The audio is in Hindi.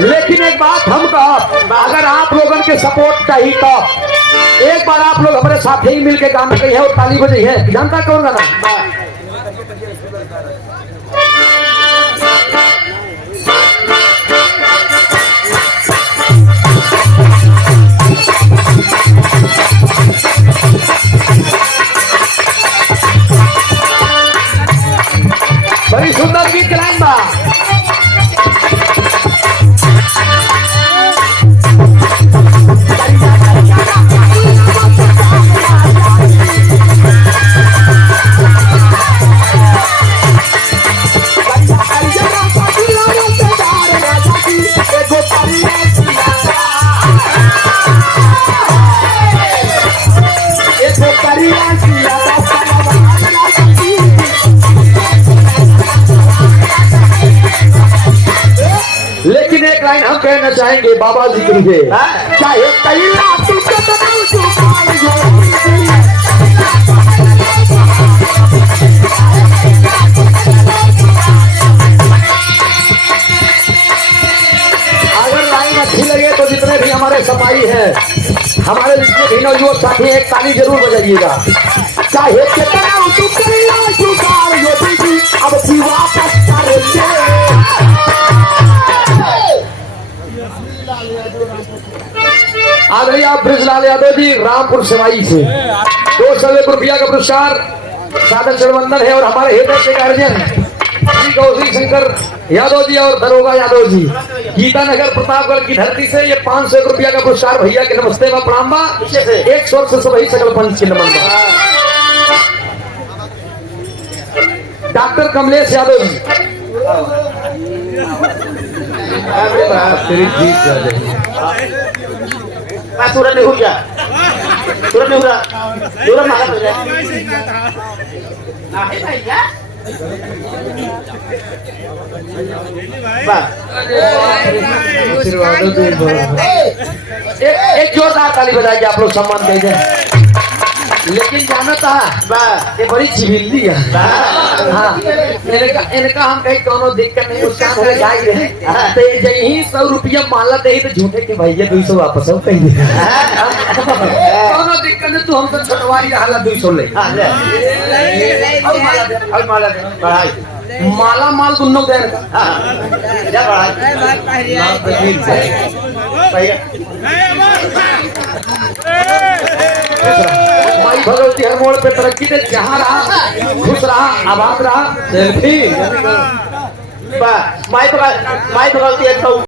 लेकिन एक बात हम कह, अगर आप लोगन के सपोर्ट चाहिए तो एक बार आप लोग हमारे साथ ही मिल के गाना कही है और ताली बजाई है। जानता कौन गाना? बड़ी सुंदर गीत लाइन बा। लेकिन एक लाइन हम कहना चाहेंगे बाबा जी के लिए, चाहे कैला अगर लाइन अच्छी लगे तो जितने भी हमारे सफाई है, हमारे जितने भी नौजुवान साथी एक ताली जरूर बजाइएगा। चाहे अब वापस आ गई आप ब्रिजलाल यादव जी रामपुर सेवाई से 200 रुपया का पुरस्कार सादर चढ़वंदन है। और हमारे हृदय के गार्जियन श्री गौरी शंकर यादव जी और दरोगा यादव जी गीतानगर प्रतापगढ़ की धरती से ये 500 रुपया का पुरस्कार भैया के नमस्ते व प्रणाम बा। 100 से वही सकल पंच के नमन बा। डॉक्टर कमलेश यादव जी तुरंत नहीं हो गया, तुरंत नहीं हो रहा, तुरंत मारा हो जाए। एक जोरदार ताली बजाइए आप लोग सम्मान दीजिए। लेकिन जाना था ये बड़ी चिबिल्ली है। हाँ इनका हम कहीं कोनो दिक्कत नहीं, उसका हम जाए रहे तो यही 100 रुपया माला दे तो झूठे के भैया 200 वापस हो कहीं कोनो दिक्कत नहीं। तू हमसे छटवाई रहा 200 ले माला माल दोनों दे माई भगवती हर मोड़ पे तरक्की दे, जहाँ रहा खुश रहा आबाद रहा। सेल्फी माई भगवती